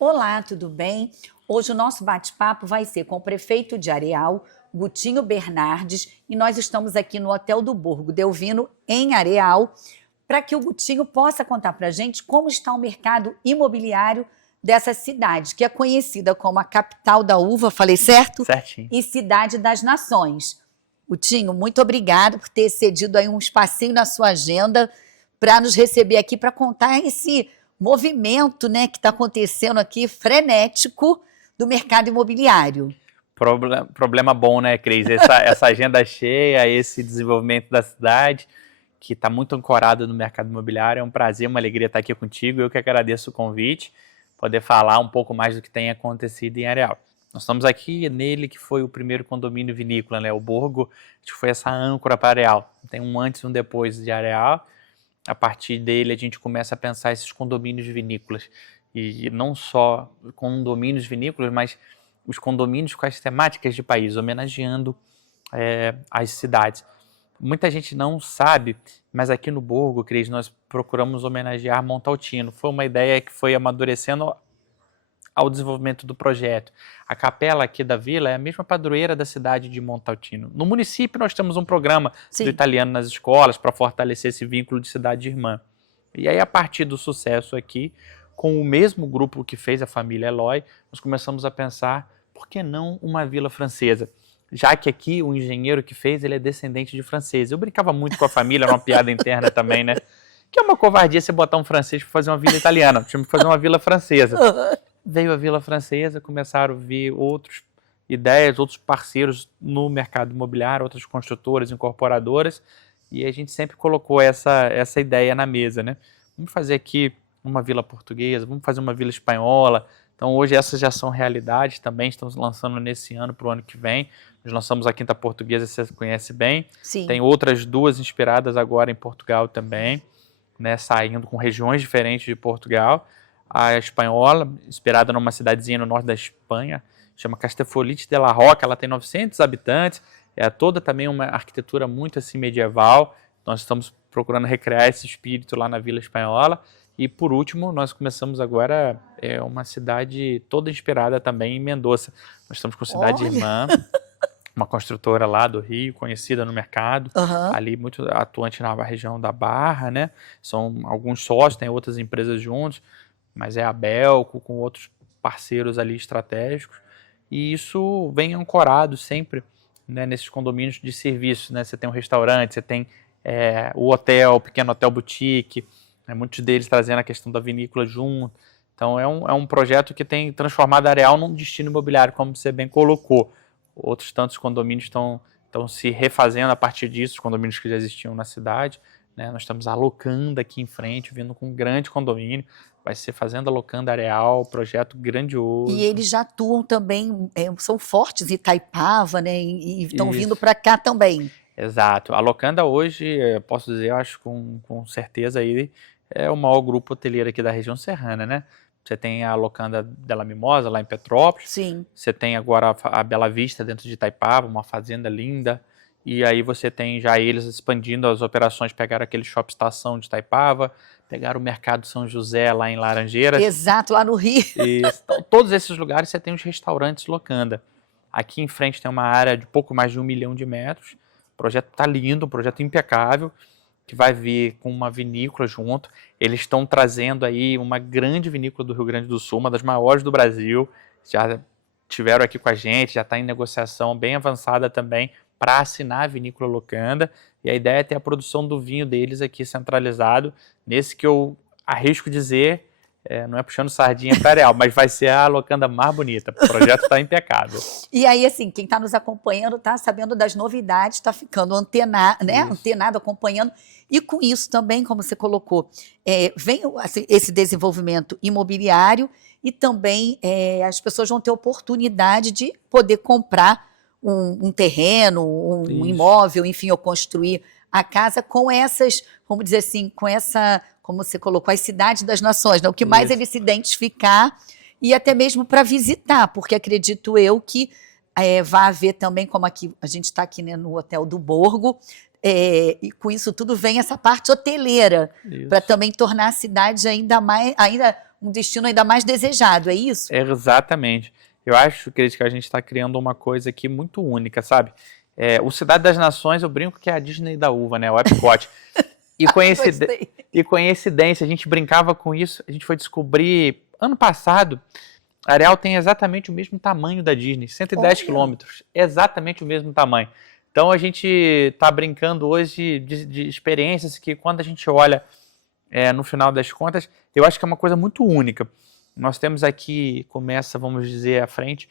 Olá, tudo bem? Hoje o nosso bate-papo vai ser com o prefeito de Areal, Gutinho Bernardes, e nós estamos aqui no Hotel do Borgo Delvino, em Areal, para que o Gutinho possa contar para a gente como está o mercado imobiliário dessa cidade, que é conhecida como a capital da uva, falei certo? Certinho. E cidade das nações. Gutinho, muito obrigado por ter cedido aí um espacinho na sua agenda para nos receber aqui para contar esse movimento, né, que está acontecendo aqui, frenético, do mercado imobiliário. Problema bom, né, Cris? Essa agenda cheia, esse desenvolvimento da cidade, que está muito ancorado no mercado imobiliário. É um prazer, uma alegria estar aqui contigo. Eu que agradeço o convite, poder falar um pouco mais do que tem acontecido em Areal. Nós estamos aqui nele, que foi o primeiro condomínio vinícola, né? O Borgo, acho que foi essa âncora para Areal. Tem um antes e um depois de Areal. A partir dele, a gente começa a pensar esses condomínios vinícolas. E não só condomínios vinícolas, mas os condomínios com as temáticas de país, homenageando as cidades. Muita gente não sabe, mas aqui no Borgo, Cris, nós procuramos homenagear Montaltino. Foi uma ideia que foi amadurecendo ao desenvolvimento do projeto. A capela aqui da vila é a mesma padroeira da cidade de Montaltino. No município nós temos um programa do italiano nas escolas para fortalecer esse vínculo de cidade irmã. E aí, a partir do sucesso aqui, com o mesmo grupo que fez a família Eloy, nós começamos a pensar, por que não uma vila francesa? Já que aqui o engenheiro que fez, ele é descendente de francês. Eu brincava muito com a família, era uma piada interna também, né? Que é uma covardia você botar um francês para fazer uma vila italiana, tinha que fazer uma vila francesa. Veio a Vila Francesa, começaram a vir outras ideias, outros parceiros no mercado imobiliário, outras construtoras, incorporadoras, e a gente sempre colocou essa ideia na mesa, né? Vamos fazer aqui uma vila portuguesa, vamos fazer uma vila espanhola. Então hoje essas já são realidades também, estamos lançando nesse ano para o ano que vem. Nós lançamos a Quinta Portuguesa, você conhece bem. Sim. Tem outras duas inspiradas agora em Portugal também, né? Saindo com regiões diferentes de Portugal. A espanhola, inspirada numa cidadezinha no norte da Espanha, chama Castellfollit de la Roca, ela tem 900 habitantes, é toda também uma arquitetura muito assim medieval. Nós estamos procurando recriar esse espírito lá na Vila Espanhola. E por último, nós começamos agora uma cidade toda inspirada também em Mendoza. Nós estamos com Cidade Irmã, uma construtora lá do Rio, conhecida no mercado, ali muito atuante na região da Barra, né? São alguns sócios, tem outras empresas juntos, mas é a Belco, com outros parceiros ali estratégicos, e isso vem ancorado sempre, né, nesses condomínios de serviços, né? Você tem um restaurante, você tem o hotel, o pequeno hotel boutique, né? Muitos deles trazendo a questão da vinícola junto. Então é um projeto que tem transformado a Areal num destino imobiliário, como você bem colocou. Outros tantos condomínios estão se refazendo a partir disso, os condomínios que já existiam na cidade, né? Nós estamos alocando aqui em frente, vindo com um grande condomínio. Vai ser Fazenda Locanda Areal, projeto grandioso. E eles já atuam também, são fortes em Itaipava, né? E estão vindo para cá também. Exato. A Locanda hoje, posso dizer, eu acho com certeza, aí é o maior grupo hoteleiro aqui da região serrana, né? Você tem a Locanda Della Mimosa, lá em Petrópolis. Sim. Você tem agora a Bela Vista, dentro de Itaipava, uma fazenda linda. E aí você tem já eles expandindo as operações, pegaram aquele shopping estação de Itaipava, pegaram o Mercado São José lá em Laranjeiras. Exato, lá no Rio. Então, todos esses lugares você tem os restaurantes Locanda. Aqui em frente tem uma área de pouco mais de 1 milhão de metros. O projeto está lindo, um projeto impecável, que vai vir com uma vinícola junto. Eles estão trazendo aí uma grande vinícola do Rio Grande do Sul, uma das maiores do Brasil. Já tiveram aqui com a gente, já está em negociação bem avançada também para assinar a vinícola Locanda. E a ideia é ter a produção do vinho deles aqui centralizado, nesse que eu arrisco dizer, não é puxando sardinha para Areal, mas vai ser a Locanda mais bonita. O projeto está impecável. E aí, assim, quem está nos acompanhando está sabendo das novidades, está ficando antenado, acompanhando. E com isso também, como você colocou, vem assim, esse desenvolvimento imobiliário e também as pessoas vão ter oportunidade de poder comprar um terreno, um imóvel, enfim, ou construir a casa com essas, vamos dizer assim, com essa, como você colocou, as cidades das nações, né? O que mais ele se identificar e até mesmo para visitar, porque acredito eu que vai haver também, como aqui a gente está aqui, né, no Hotel do Borgo, e com isso tudo vem essa parte hoteleira, para também tornar a cidade ainda um destino ainda mais desejado, é isso? Exatamente. Eu acho, Cris, que a gente está criando uma coisa aqui muito única, sabe? O Cidade das Nações, eu brinco que é a Disney da uva, né? O Epcot. Gostei. E coincidência, a gente brincava com isso, a gente foi descobrir, ano passado, a Areal tem exatamente o mesmo tamanho da Disney, 110 Olha. quilômetros, exatamente o mesmo tamanho. Então a gente está brincando hoje de experiências que quando a gente olha no final das contas, eu acho que é uma coisa muito única. Nós temos aqui, começa, vamos dizer, à frente,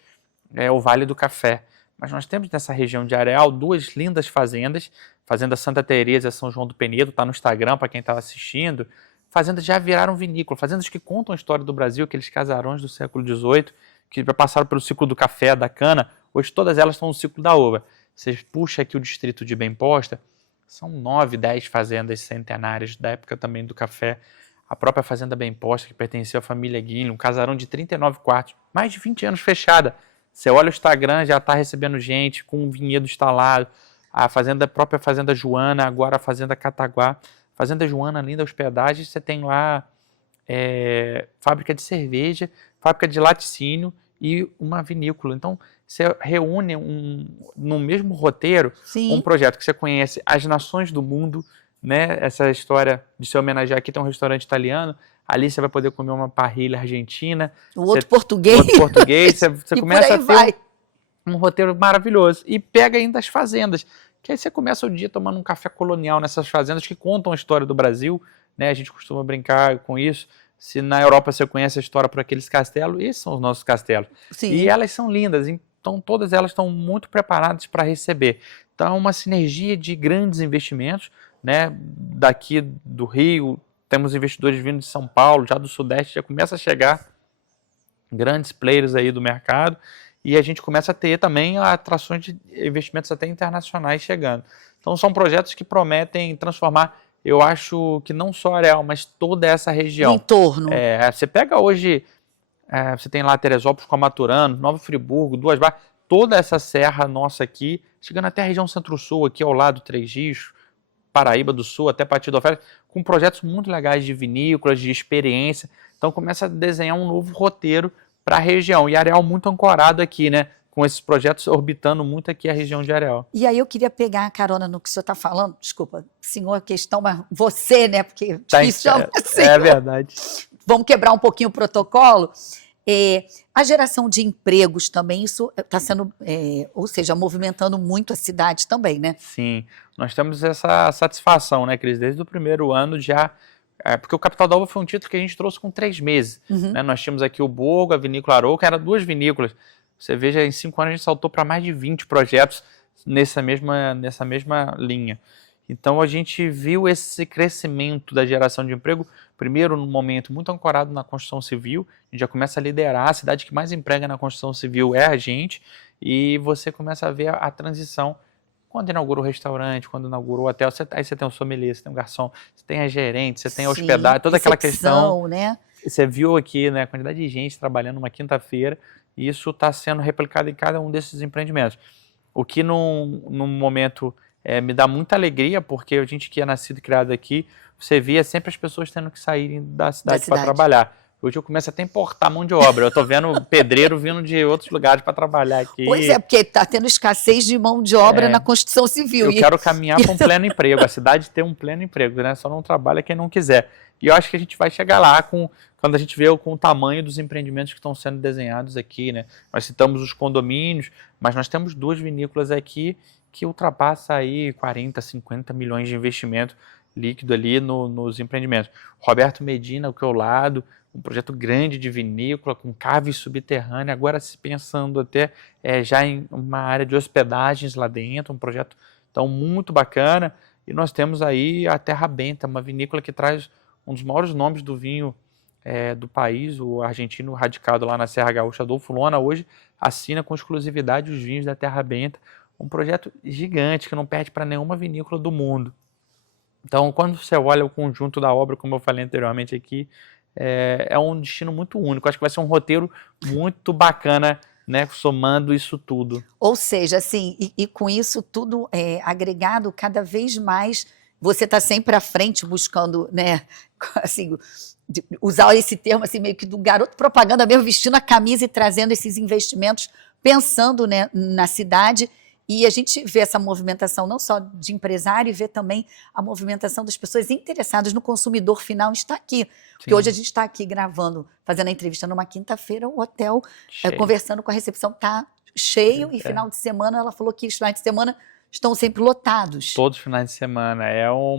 o Vale do Café. Mas nós temos nessa região de Areal 2 lindas fazendas, Fazenda Santa Teresa, São João do Penedo, está no Instagram para quem está assistindo. Fazendas já viraram vinícola, fazendas que contam a história do Brasil, aqueles casarões do século XVIII, que já passaram pelo ciclo do café, da cana, hoje todas elas estão no ciclo da uva. Você puxa aqui o distrito de Bem-Posta, são 9, 10 fazendas centenárias da época também do café. A própria Fazenda Bem-Posta, que pertenceu à família Guilherme, um casarão de 39 quartos, mais de 20 anos fechada. Você olha o Instagram, já está recebendo gente, com um vinhedo instalado. A própria Fazenda Joana, agora a Fazenda Cataguá. Fazenda Joana, além da hospedagem, você tem lá fábrica de cerveja, fábrica de laticínio e uma vinícola. Então, você reúne no mesmo roteiro um projeto que você conhece as nações do mundo, né? Essa história de se homenagear aqui, tem um restaurante italiano, ali você vai poder comer uma parrilha argentina. O outro português. Você começa a ter um roteiro maravilhoso. E pega ainda as fazendas, que aí você começa o dia tomando um café colonial nessas fazendas que contam a história do Brasil, né? A gente costuma brincar com isso. Se na Europa você conhece a história por aqueles castelos, esses são os nossos castelos. Sim. E elas são lindas, então todas elas estão muito preparadas para receber. Então é uma sinergia de grandes investimentos, né? Daqui do Rio, temos investidores vindo de São Paulo, já do Sudeste, já começa a chegar grandes players aí do mercado, e a gente começa a ter também atrações de investimentos até internacionais chegando. Então são projetos que prometem transformar, eu acho que não só Areal, mas toda essa região. O entorno. Você pega hoje, você tem lá Teresópolis com a Maturano, Nova Friburgo, Duas Barras, toda essa serra nossa aqui, chegando até a região Centro-Sul, aqui ao lado, Três Rios, Paraíba do Sul, até Partido da Oferta, com projetos muito legais de vinícolas, de experiência. Então começa a desenhar um novo roteiro para a região. E Areal muito ancorado aqui, né? Com esses projetos orbitando muito aqui a região de Areal. E aí eu queria pegar a carona no que o senhor está falando. Desculpa, senhor, a questão, mas você, né? Porque te chama assim. É verdade. Vamos quebrar um pouquinho o protocolo. A geração de empregos também, isso está sendo, ou seja, movimentando muito a cidade também, né? Sim, nós temos essa satisfação, né, Cris? Desde o primeiro ano já, porque o Capital da Uva foi um título que a gente trouxe com 3 meses. Né? Nós tínhamos aqui o Borgo, a Vinícola Arouca, eram 2 vinícolas. Você veja, em 5 anos a gente saltou para mais de 20 projetos nessa mesma linha. Então a gente viu esse crescimento da geração de emprego, primeiro num momento muito ancorado na construção civil, a gente já começa a liderar, a cidade que mais emprega na construção civil é a gente, e você começa a ver a transição, quando inaugurou o restaurante, quando inaugurou o hotel, aí você tem o sommelier, você tem o garçom, você tem a gerente, você tem a hospedagem, toda aquela questão, né? Você viu aqui, né, a quantidade de gente trabalhando uma quinta-feira, e isso está sendo replicado em cada um desses empreendimentos. O que num momento me dá muita alegria, porque a gente que é nascido e criado aqui, você via sempre as pessoas tendo que saírem da cidade para trabalhar. Hoje eu começo até a importar mão de obra. Eu estou vendo pedreiro vindo de outros lugares para trabalhar aqui. Pois é, porque está tendo escassez de mão de obra na construção civil. Eu quero caminhar para um pleno emprego. A cidade tem um pleno emprego, né? Só não trabalha quem não quiser. E eu acho que a gente vai chegar lá quando a gente vê com o tamanho dos empreendimentos que estão sendo desenhados aqui, né? Nós citamos os condomínios, mas nós temos 2 vinícolas aqui que ultrapassa aí 40, 50 milhões de investimento líquido ali nos empreendimentos. Roberto Medina, aqui ao lado, um projeto grande de vinícola com cave subterrânea, agora se pensando até já em uma área de hospedagens lá dentro, um projeto então muito bacana. E nós temos aí a Terra Benta, uma vinícola que traz um dos maiores nomes do vinho do país, o argentino radicado lá na Serra Gaúcha, Adolfo Lona, hoje assina com exclusividade os vinhos da Terra Benta, um projeto gigante que não perde para nenhuma vinícola do mundo. Então, quando você olha o conjunto da obra, como eu falei anteriormente aqui, é um destino muito único. Acho que vai ser um roteiro muito bacana, né, somando isso tudo. Ou seja, assim, e com isso tudo agregado cada vez mais você está sempre à frente buscando, né, assim, usar esse termo assim, meio que do garoto propaganda mesmo, vestindo a camisa e trazendo esses investimentos, pensando, né, na cidade. E a gente vê essa movimentação não só de empresário, e vê também a movimentação das pessoas interessadas no consumidor final estar aqui. Porque hoje a gente está aqui gravando, fazendo a entrevista numa quinta-feira, o hotel, conversando com a recepção, está cheio, e final de semana, ela falou que os finais de semana estão sempre lotados. Todos os finais de semana. Eu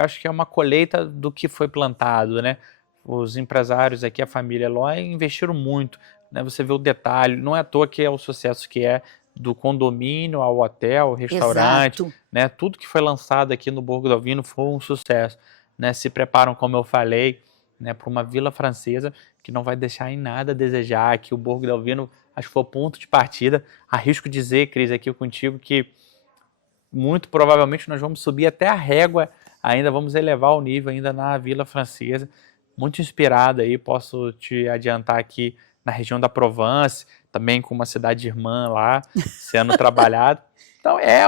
acho que é uma colheita do que foi plantado, né? Os empresários aqui, a família Eloy, investiram muito, né? Você vê o detalhe, não é à toa que é o sucesso que é, do condomínio ao hotel, restaurante, né? Tudo que foi lançado aqui no Borgo del Vino foi um sucesso, né? Se preparam, como eu falei, né, para uma vila francesa que não vai deixar em nada a desejar, que o Borgo del Vino, acho que foi o ponto de partida. Arrisco dizer, Cris, aqui contigo, que muito provavelmente nós vamos subir até a régua, ainda vamos elevar o nível ainda na Vila Francesa, muito inspirado aí, posso te adiantar aqui na região da Provence, também com uma cidade irmã lá, sendo trabalhado. Então é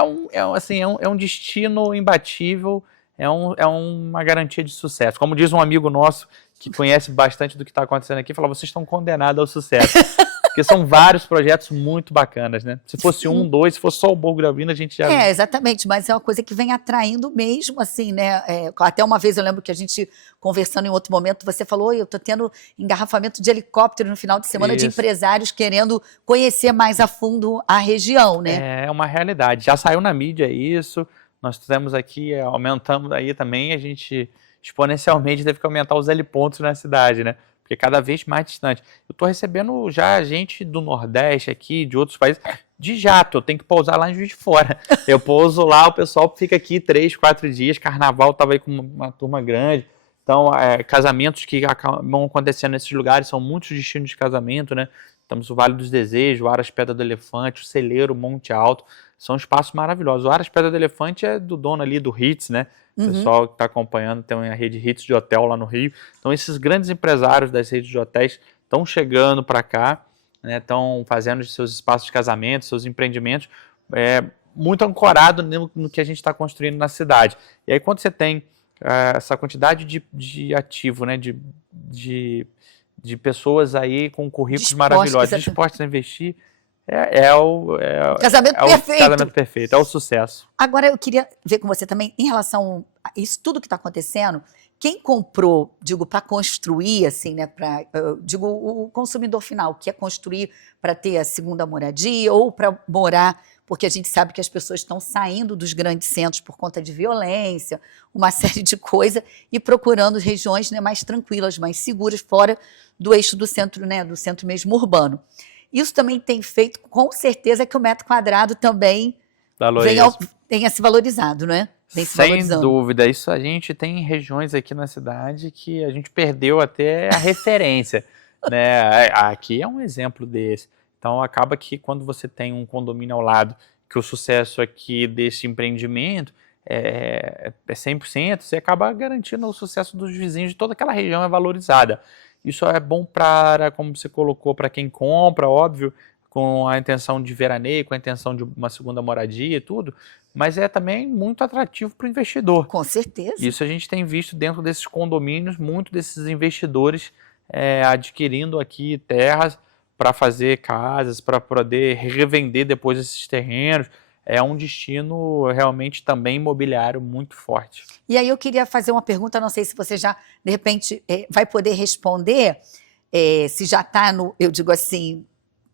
um destino imbatível, é uma garantia de sucesso. Como diz um amigo nosso, que conhece bastante do que está acontecendo aqui, fala, vocês estão condenados ao sucesso. Porque são vários projetos muito bacanas, né? Se fosse um, dois, se fosse só o Borgo del Vino, a gente já... Exatamente, mas é uma coisa que vem atraindo mesmo, assim, né? Até uma vez eu lembro que a gente, conversando em outro momento, você falou, eu tô tendo engarrafamento de helicóptero no final de semana de empresários querendo conhecer mais a fundo a região, né? É uma realidade. Já saiu na mídia isso, nós temos aqui, aumentamos aí também, a gente exponencialmente teve que aumentar os helipontos na cidade, né? Porque cada vez mais distante. Eu estou recebendo já gente do Nordeste aqui, de outros países, de jato. Eu tenho que pousar lá em Juiz de Fora. Eu pouso lá, o pessoal fica aqui 3, 4 dias. Carnaval estava aí com uma turma grande. Então, casamentos que acabam acontecendo nesses lugares são muitos destinos de casamento, né? Temos o Vale dos Desejos, o Aras Pedra do Elefante, o Celeiro, o Monte Alto. São espaços maravilhosos. O Aras Pedra do Elefante é do dono ali do Ritz, né? O pessoal que está acompanhando tem a rede Ritz de hotel lá no Rio. Então, esses grandes empresários das redes de hotéis estão chegando para cá, né? Estão fazendo seus espaços de casamento, seus empreendimentos, muito ancorado no que a gente está construindo na cidade. E aí, quando você tem essa quantidade de ativo, né? De pessoas aí com currículos maravilhosos, dispostos a investir, o casamento perfeito, é o sucesso. Agora eu queria ver com você também, em relação a isso tudo que está acontecendo, quem comprou, digo, para construir, assim, né, digo, o consumidor final, que é construir para ter a segunda moradia ou para morar, porque a gente sabe que as pessoas estão saindo dos grandes centros por conta de violência, uma série de coisas, e procurando regiões, né, mais tranquilas, mais seguras, fora do eixo do centro, né, do centro mesmo urbano. Isso também tem feito, com certeza, que o metro quadrado também tenha se valorizado, não é? Sem dúvida. Isso a gente tem regiões aqui na cidade que a gente perdeu até a referência, né? Aqui é um exemplo desse. Então, acaba que quando você tem um condomínio ao lado, que o sucesso aqui desse empreendimento é 100%, você acaba garantindo o sucesso dos vizinhos de toda aquela região, é valorizada. Isso é bom para, como você colocou, para quem compra, óbvio, com a intenção de veraneio, com a intenção de uma segunda moradia e tudo, mas é também muito atrativo para o investidor. Com certeza. Isso a gente tem visto dentro desses condomínios, muito desses investidores adquirindo aqui terras para fazer casas, para poder revender depois esses terrenos. É um destino realmente também imobiliário muito forte. E aí eu queria fazer uma pergunta, não sei se você já, de repente, vai poder responder, se já está eu digo assim,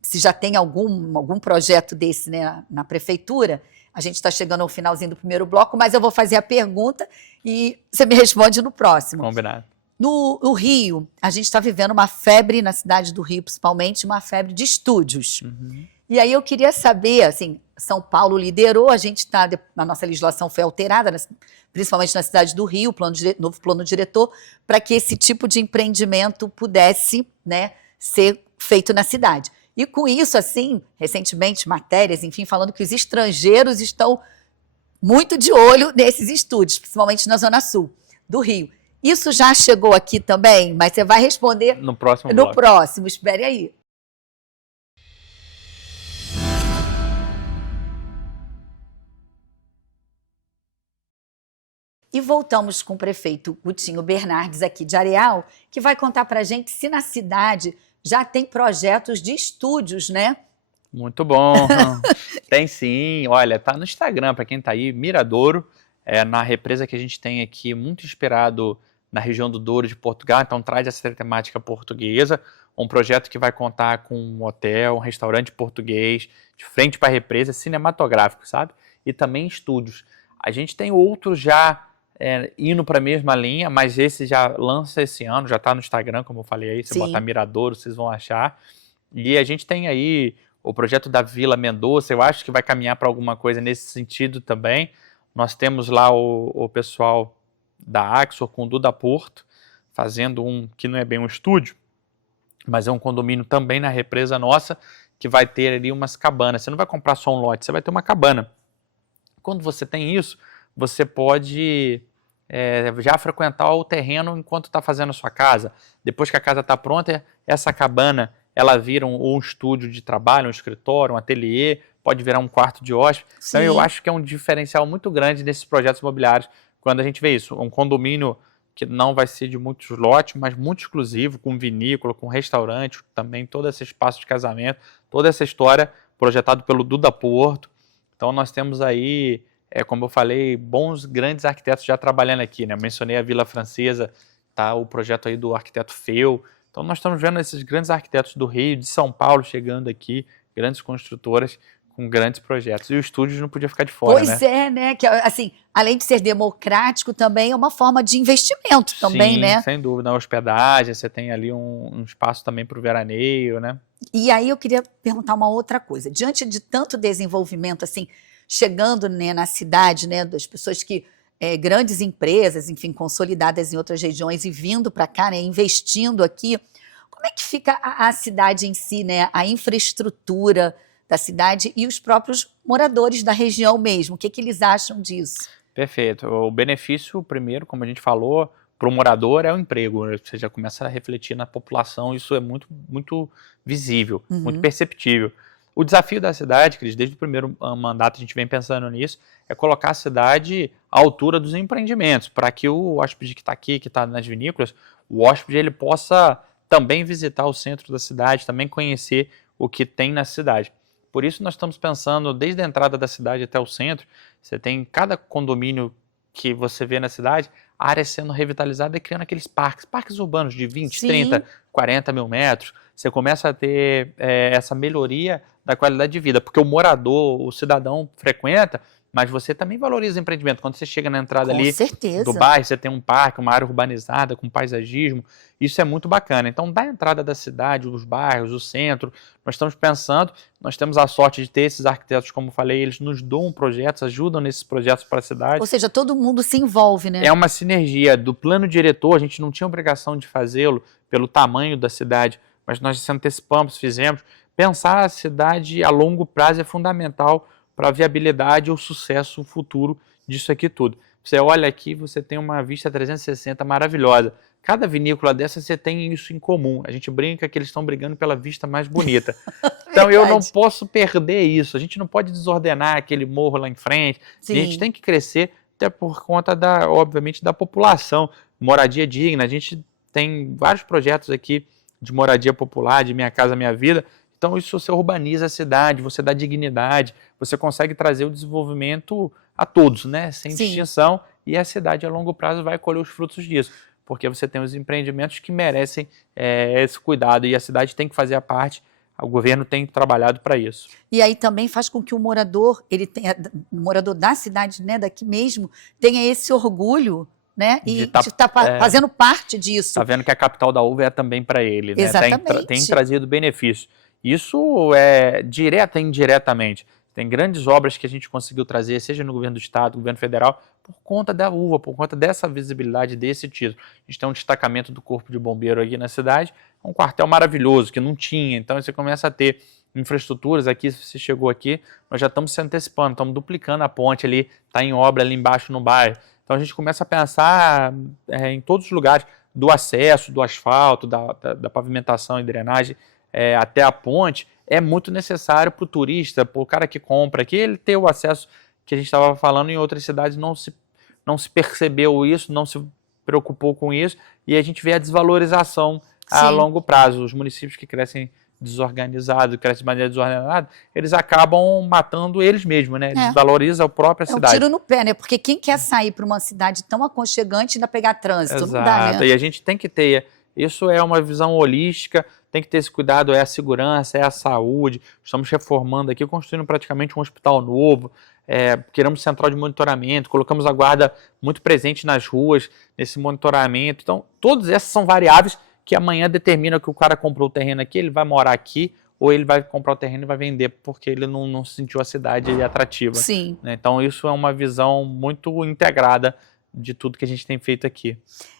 se já tem algum projeto desse, né, na prefeitura. A gente está chegando ao finalzinho do primeiro bloco, mas eu vou fazer a pergunta e você me responde no próximo. Combinado. No Rio, a gente está vivendo uma febre, na cidade do Rio principalmente, uma febre de estúdios. E aí eu queria saber, assim, São Paulo liderou, a gente a nossa legislação foi alterada, principalmente na cidade do Rio, novo plano diretor, para que esse tipo de empreendimento pudesse, né, ser feito na cidade. E com isso, assim, recentemente, matérias, enfim, falando que os estrangeiros estão muito de olho nesses estúdios, principalmente na Zona Sul do Rio. Isso já chegou aqui também, mas você vai responder no próximo bloco. No próximo, espere aí. E voltamos com o prefeito Gutinho Bernardes aqui de Areal, que vai contar para a gente se na cidade já tem projetos de estúdios, né? Muito bom. Tem sim. Olha, tá no Instagram, para quem tá aí, Miradouro, na represa que a gente tem aqui, muito inspirado na região do Douro de Portugal, então traz essa temática portuguesa, um projeto que vai contar com um hotel, um restaurante português, de frente para a represa, cinematográfico, sabe? E também estúdios. A gente tem outros já indo para a mesma linha, mas esse já lança esse ano, já está no Instagram, como eu falei aí, se Sim. botar Miradouro, vocês vão achar. E a gente tem aí o projeto da Vila Mendonça, eu acho que vai caminhar para alguma coisa nesse sentido também. Nós temos lá o pessoal da Axor com o Duda Porto, fazendo um que não é bem um estúdio, mas é um condomínio também na represa nossa, que vai ter ali umas cabanas. Você não vai comprar só um lote, você vai ter uma cabana. Quando você tem isso, você pode já frequentar o terreno enquanto está fazendo a sua casa. Depois que a casa está pronta, essa cabana ela vira um estúdio de trabalho, um escritório, um ateliê, pode virar um quarto de hóspede. Então eu acho que é um diferencial muito grande nesses projetos imobiliários quando a gente vê isso. Um condomínio que não vai ser de muitos lotes, mas muito exclusivo, com vinícola, com restaurante, também todo esse espaço de casamento, toda essa história projetado pelo Duda Porto. Então nós temos aí, como eu falei, bons, grandes arquitetos já trabalhando aqui, né? Eu mencionei a Vila Francesa, tá o projeto aí do arquiteto Feu. Então nós estamos vendo esses grandes arquitetos do Rio, de São Paulo chegando aqui, grandes construtoras com grandes projetos. E o estúdio não podia ficar de fora, pois né? Que, assim, além de ser democrático, também é uma forma de investimento também, Sim, né? sem dúvida. Na hospedagem, você tem ali um espaço também para o veraneio, né? E aí eu queria perguntar uma outra coisa. Diante de tanto desenvolvimento, assim, chegando, né, na cidade, né, das pessoas que, grandes empresas, enfim, consolidadas em outras regiões e vindo para cá, né, investindo aqui, como é que fica a cidade em si, né, a infraestrutura da cidade e os próprios moradores da região mesmo? O que eles acham disso? Perfeito. O benefício, primeiro, como a gente falou, para o morador é o emprego. Você já começa a refletir na população, isso é muito, muito visível, muito perceptível. O desafio da cidade, Cris, desde o primeiro mandato a gente vem pensando nisso, é colocar a cidade à altura dos empreendimentos, para que o hóspede que está aqui, que está nas vinícolas, o hóspede ele possa também visitar o centro da cidade, também conhecer o que tem na cidade. Por isso nós estamos pensando, desde a entrada da cidade até o centro, você tem cada condomínio que você vê na cidade, áreas sendo revitalizadas e criando aqueles parques urbanos de 20, Sim. 30, 40 mil metros. Você começa a ter essa melhoria da qualidade de vida, porque o morador, o cidadão frequenta, mas você também valoriza o empreendimento. Quando você chega na entrada Com ali certeza. do bairro, você tem um parque, uma área urbanizada com paisagismo, isso é muito bacana. Então, da entrada da cidade, os bairros, o centro, nós estamos pensando, nós temos a sorte de ter esses arquitetos, como eu falei, eles nos doam projetos, ajudam nesses projetos para a cidade. Ou seja, todo mundo se envolve, né? É uma sinergia do plano diretor, a gente não tinha obrigação de fazê-lo pelo tamanho da cidade, mas nós se antecipamos, fizemos. Pensar a cidade a longo prazo é fundamental para a viabilidade ou sucesso futuro disso aqui tudo. Você olha aqui, você tem uma vista 360 maravilhosa. Cada vinícola dessa você tem isso em comum. A gente brinca que eles estão brigando pela vista mais bonita. Então eu não posso perder isso. A gente não pode desordenar aquele morro lá em frente. Sim. A gente tem que crescer até por conta, obviamente, da população. Moradia digna. A gente tem vários projetos aqui de moradia popular, de Minha Casa Minha Vida. Então isso você urbaniza a cidade, você dá dignidade, você consegue trazer o desenvolvimento a todos, né? Sem distinção, e a cidade a longo prazo vai colher os frutos disso, porque você tem os empreendimentos que merecem esse cuidado, e a cidade tem que fazer a parte, o governo tem trabalhado para isso. E aí também faz com que o morador, o morador da cidade, né, daqui mesmo, tenha esse orgulho, né, e de estar fazendo parte disso. Está vendo que a capital da uva é também para ele, né? Exatamente. Tem trazido benefícios. Isso é direta e indiretamente. Tem grandes obras que a gente conseguiu trazer, seja no governo do estado, governo federal, por conta da uva, por conta dessa visibilidade, desse título. A gente tem um destacamento do Corpo de Bombeiro aqui na cidade, um quartel maravilhoso, que não tinha. Então você começa a ter infraestruturas aqui, se você chegou aqui, nós já estamos se antecipando, estamos duplicando a ponte ali, está em obra ali embaixo no bairro. Então a gente começa a pensar em todos os lugares, do acesso, do asfalto, da pavimentação e drenagem, até a ponte, é muito necessário para o turista, para o cara que compra aqui, ele ter o acesso que a gente estava falando em outras cidades, não se não se percebeu isso, não se preocupou com isso, e a gente vê a desvalorização a Sim. longo prazo. Os municípios que crescem desorganizados, crescem de maneira desordenada, eles acabam matando eles mesmos, né? Desvaloriza a própria É um cidade. tiro no pé, né? Porque quem quer sair para uma cidade tão aconchegante e ainda pegar trânsito? Não dá, Exato, né? e a gente tem que ter, isso é uma visão holística, tem que ter esse cuidado, é a segurança, é a saúde. Estamos reformando aqui, construindo praticamente um hospital novo, queremos central de monitoramento, colocamos a guarda muito presente nas ruas, nesse monitoramento. Então, todas essas são variáveis que amanhã determinam que o cara comprou o terreno aqui, ele vai morar aqui, ou ele vai comprar o terreno e vai vender porque ele não sentiu a cidade atrativa. Sim. Né? Então, isso é uma visão muito integrada de tudo que a gente tem feito aqui.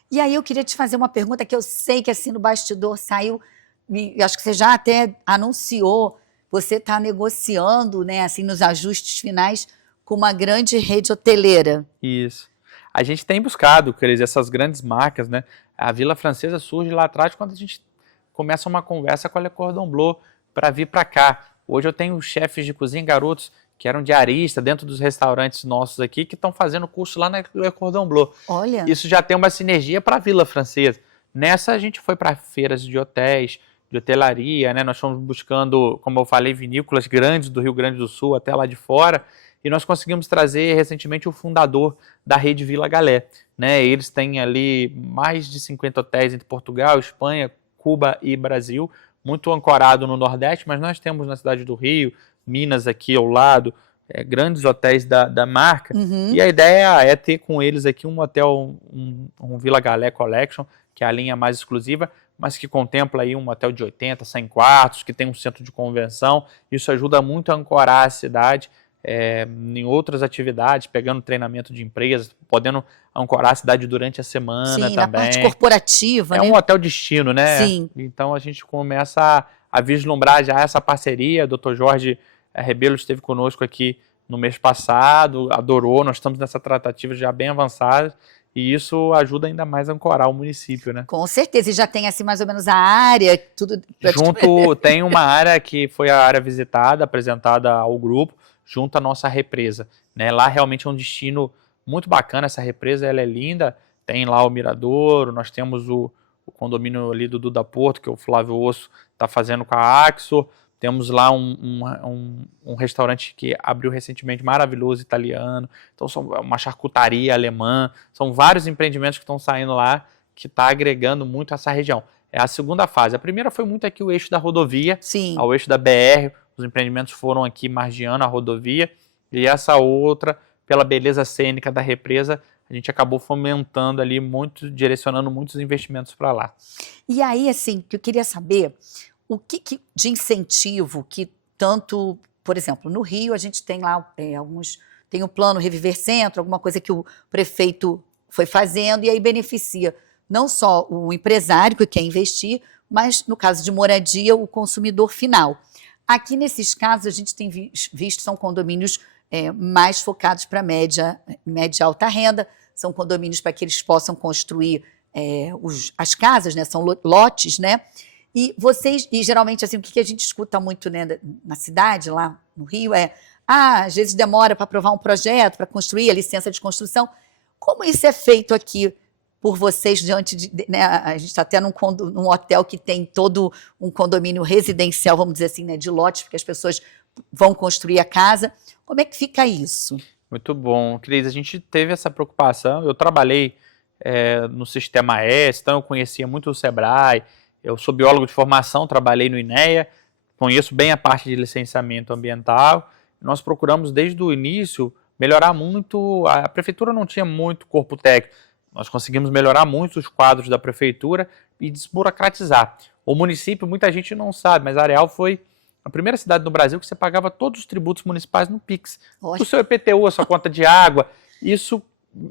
E aí eu queria te fazer uma pergunta que eu sei que assim no bastidor saiu, e acho que você já até anunciou, você está negociando, né, assim, nos ajustes finais com uma grande rede hoteleira. Isso. A gente tem buscado, Cris, essas grandes marcas, né? A Vila Francesa surge lá atrás quando a gente começa uma conversa com a Le Cordon Bleu para vir para cá. Hoje eu tenho chefes de cozinha, garotos que eram diaristas dentro dos restaurantes nossos aqui, que estão fazendo curso lá na Le Cordon Bleu. Olha. Isso já tem uma sinergia para a Vila Francesa. Nessa a gente foi para feiras de hotéis, de hotelaria, né? Nós fomos buscando, como eu falei, vinícolas grandes do Rio Grande do Sul até lá de fora, e nós conseguimos trazer recentemente o fundador da rede Vila Galé. Né? Eles têm ali mais de 50 hotéis entre Portugal, Espanha, Cuba e Brasil, muito ancorado no Nordeste, mas nós temos na cidade do Rio, Minas aqui ao lado, grandes hotéis da marca, e a ideia é ter com eles aqui um hotel, um Vila Galé Collection, que é a linha mais exclusiva, mas que contempla aí um hotel de 80, 100 quartos, que tem um centro de convenção. Isso ajuda muito a ancorar a cidade em outras atividades, pegando treinamento de empresas, podendo ancorar a cidade durante a semana. Sim, também. Na parte corporativa, né? É um hotel destino, né? Sim. Então a gente começa a vislumbrar já essa parceria. O Dr. Jorge Rebelo esteve conosco aqui no mês passado, adorou, nós estamos nessa tratativa já bem avançada, e isso ajuda ainda mais a ancorar o município, né? Com certeza, e já tem assim mais ou menos a área, tudo... Junto, tem uma área que foi a área visitada, apresentada ao grupo, junto à nossa represa. Né? Lá realmente é um destino muito bacana, essa represa ela é linda, tem lá o Miradouro, nós temos o condomínio ali do Duda Porto, que o Flávio Osso está fazendo com a Axo, temos lá um restaurante que abriu recentemente, maravilhoso, italiano, então são uma charcutaria alemã, são vários empreendimentos que estão saindo lá, que está agregando muito essa região. É a segunda fase. A primeira foi muito aqui o eixo da rodovia, Sim. ao eixo da BR, os empreendimentos foram aqui margeando a rodovia, e essa outra, pela beleza cênica da represa, a gente acabou fomentando ali muito, direcionando muitos investimentos para lá. E aí, assim, que eu queria saber, o que de incentivo que tanto, por exemplo, no Rio a gente tem lá tem o plano Reviver Centro, alguma coisa que o prefeito foi fazendo e aí beneficia não só o empresário que quer investir, mas no caso de moradia, o consumidor final. Aqui nesses casos a gente tem visto, são condomínios mais focados para média e alta renda, são condomínios para que eles possam construir as casas, né? São lotes, né? E geralmente, assim, o que a gente escuta muito, né, na cidade, lá no Rio, às vezes demora para aprovar um projeto, para construir a licença de construção. Como isso é feito aqui por vocês diante de, né, a gente está até num hotel que tem todo um condomínio residencial, vamos dizer assim, né, de lotes, porque as pessoas vão construir a casa. Como é que fica isso? Muito bom, Cris. A gente teve essa preocupação. Eu trabalhei no Sistema S, então eu conhecia muito o Sebrae. Eu sou biólogo de formação, trabalhei no INEA, conheço bem a parte de licenciamento ambiental. Nós procuramos, desde o início, melhorar muito. A prefeitura não tinha muito corpo técnico. Nós conseguimos melhorar muito os quadros da prefeitura e desburocratizar. O município, muita gente não sabe, mas Areal foi a primeira cidade no Brasil que você pagava todos os tributos municipais no Pix. O seu IPTU, a sua conta de água. Isso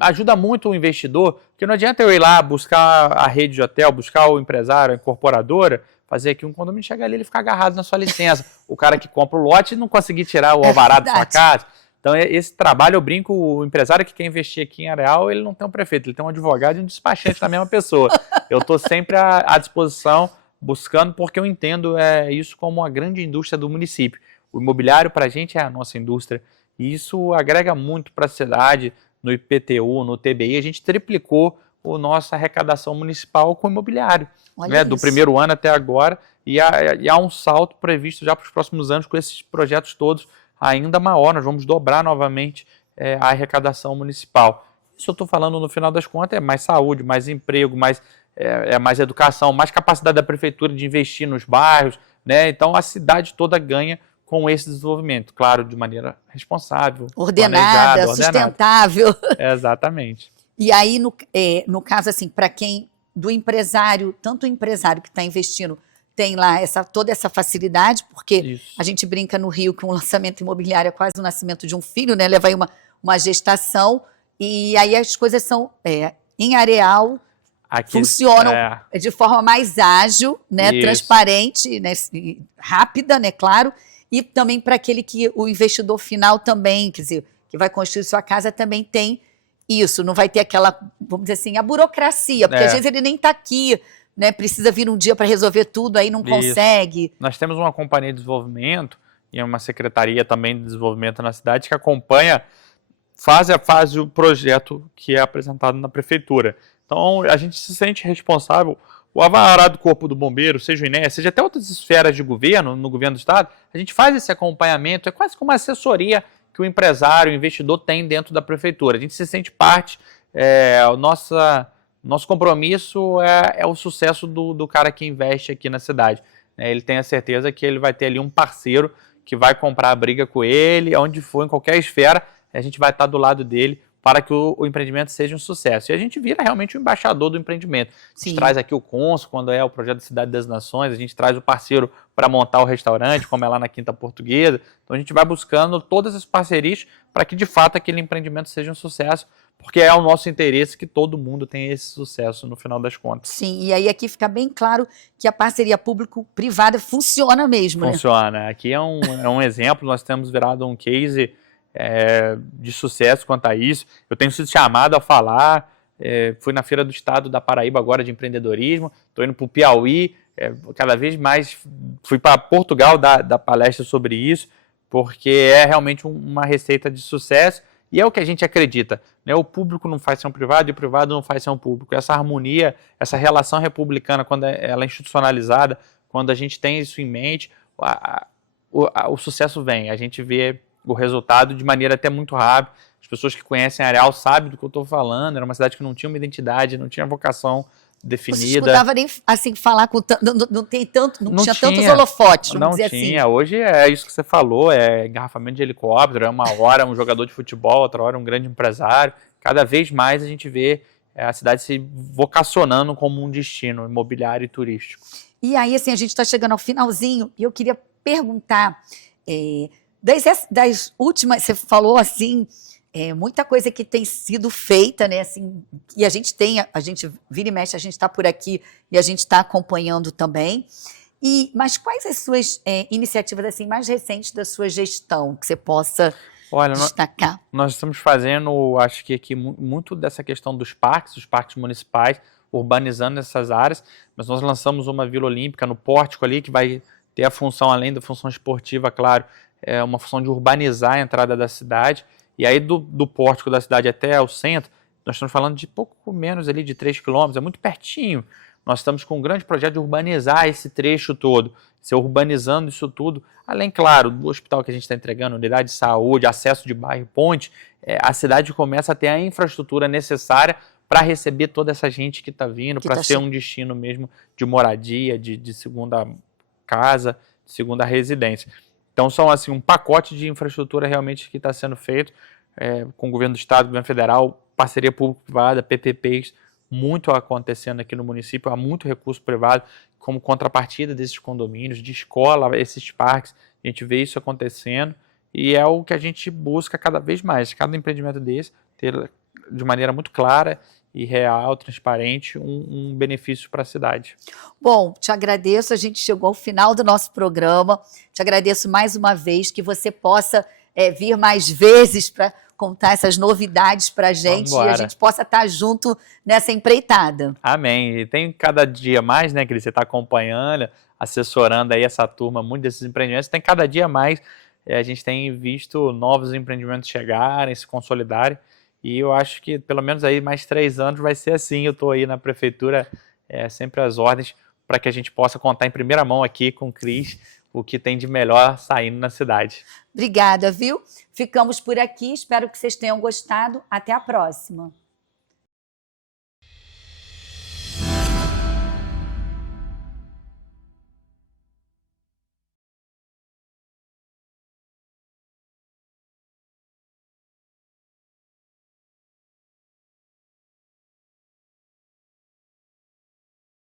ajuda muito o investidor, porque não adianta eu ir lá buscar a rede de hotel, buscar o empresário, a incorporadora, fazer aqui um condomínio, chegar ali e ele ficar agarrado na sua licença. O cara que compra o lote e não conseguir tirar o alvará da sua casa. Então, esse trabalho, eu brinco, o empresário que quer investir aqui em Areal, ele não tem um prefeito, ele tem um advogado e um despachante da mesma pessoa. Eu estou sempre à disposição, buscando, porque eu entendo isso como uma grande indústria do município. O imobiliário, para a gente, é a nossa indústria. E isso agrega muito para a cidade, no IPTU, no TBI, a gente triplicou a nossa arrecadação municipal com o imobiliário, né, do primeiro ano até agora, e há um salto previsto já para os próximos anos com esses projetos todos ainda maior. Nós vamos dobrar novamente a arrecadação municipal. Isso eu estou falando, no final das contas, é mais saúde, mais emprego, mais educação, mais capacidade da prefeitura de investir nos bairros, né? Então a cidade toda ganha com esse desenvolvimento, claro, de maneira responsável, ordenada, sustentável. Exatamente. E aí, no caso, assim, para quem, do empresário, tanto o empresário que está investindo tem lá toda essa facilidade, porque Isso. a gente brinca no Rio que um lançamento imobiliário é quase o nascimento de um filho, né? Leva aí uma gestação, e aí as coisas são em areal, funcionam de forma mais ágil, né? Transparente, né? E rápida, né? Claro, e também para aquele que o investidor final também, quer dizer, que vai construir sua casa também tem isso, não vai ter aquela, vamos dizer assim, a burocracia, porque às vezes ele nem está aqui, né? Precisa vir um dia para resolver tudo, aí não consegue. Nós temos uma companhia de desenvolvimento e uma secretaria também de desenvolvimento na cidade que acompanha fase a fase o projeto que é apresentado na prefeitura. Então a gente se sente responsável, o avarado Corpo do Bombeiro, seja o INEA, seja até outras esferas de governo, no governo do estado, a gente faz esse acompanhamento, é quase como uma assessoria que o empresário, o investidor tem dentro da prefeitura. A gente se sente parte, nosso compromisso é o sucesso do cara que investe aqui na cidade. Ele tem a certeza que ele vai ter ali um parceiro que vai comprar a briga com ele, onde for, em qualquer esfera, a gente vai estar do lado dele para que o empreendimento seja um sucesso. E a gente vira realmente o embaixador do empreendimento. A gente traz aqui o cônsul, quando é o projeto da Cidade das Nações, a gente traz o parceiro para montar o restaurante, como é lá na Quinta Portuguesa. Então a gente vai buscando todas as parcerias para que, de fato, aquele empreendimento seja um sucesso, porque é o nosso interesse que todo mundo tenha esse sucesso no final das contas. Sim, e aí aqui fica bem claro que a parceria público-privada funciona mesmo, né? Funciona. Aqui é um exemplo, nós temos virado um case de sucesso quanto a isso. Eu tenho sido chamado a falar, fui na Feira do Estado da Paraíba agora de empreendedorismo, estou indo para o Piauí, cada vez mais fui para Portugal dar palestra sobre isso, porque é realmente uma receita de sucesso e é o que a gente acredita, né? O público não faz sem o privado e o privado não faz sem o público. Essa harmonia, essa relação republicana, quando ela é institucionalizada, quando a gente tem isso em mente, o sucesso vem, a gente vê o resultado de maneira até muito rápida. As pessoas que conhecem Areal sabem do que eu estou falando. Era uma cidade que não tinha uma identidade, não tinha vocação definida. Você escutava nem assim falar com não tinha tantos holofotes, vamos dizer assim. Não tinha. Hoje é isso que você falou, é engarrafamento de helicóptero, é uma hora um jogador de futebol, outra hora um grande empresário. Cada vez mais a gente vê a cidade se vocacionando como um destino imobiliário e turístico. E aí, assim, a gente está chegando ao finalzinho e eu queria perguntar, das últimas, você falou assim, muita coisa que tem sido feita, né? Assim, e a gente vira e mexe, a gente está por aqui e a gente está acompanhando também. Mas quais as suas iniciativas assim mais recentes da sua gestão que você possa destacar? Nós estamos fazendo, acho que aqui, muito dessa questão dos parques, os parques municipais, urbanizando essas áreas, mas nós lançamos uma Vila Olímpica no Pórtico ali, que vai ter a função, além da função esportiva, claro, uma função de urbanizar a entrada da cidade. E aí do pórtico da cidade até o centro, nós estamos falando de pouco menos ali de 3 quilômetros, é muito pertinho. Nós estamos com um grande projeto de urbanizar esse trecho todo, se urbanizando isso tudo. Além, claro, do hospital que a gente está entregando, unidade de saúde, acesso de bairro, ponte, a cidade começa a ter a infraestrutura necessária para receber toda essa gente que está vindo, para ser um destino mesmo de moradia, de segunda casa, de segunda residência. Então são assim um pacote de infraestrutura realmente que está sendo feito com o governo do estado, governo federal, parceria público-privada, PPPs, muito acontecendo aqui no município, há muito recurso privado como contrapartida desses condomínios, de escola, esses parques, a gente vê isso acontecendo e é o que a gente busca cada vez mais, cada empreendimento desse, ter de maneira muito clara e real, transparente, um benefício para a cidade. Bom, te agradeço, a gente chegou ao final do nosso programa, te agradeço mais uma vez, que você possa vir mais vezes para contar essas novidades para a gente e a gente possa estar junto nessa empreitada. Amém. E tem cada dia mais, né, que você está acompanhando, assessorando aí essa turma, muito desses empreendimentos, tem cada dia mais, a gente tem visto novos empreendimentos chegarem, se consolidarem, E eu acho que pelo menos aí mais 3 anos vai ser assim. Eu estou aí na prefeitura, sempre às ordens, para que a gente possa contar em primeira mão aqui com o Cris o que tem de melhor saindo na cidade. Obrigada, viu? Ficamos por aqui, espero que vocês tenham gostado. Até a próxima.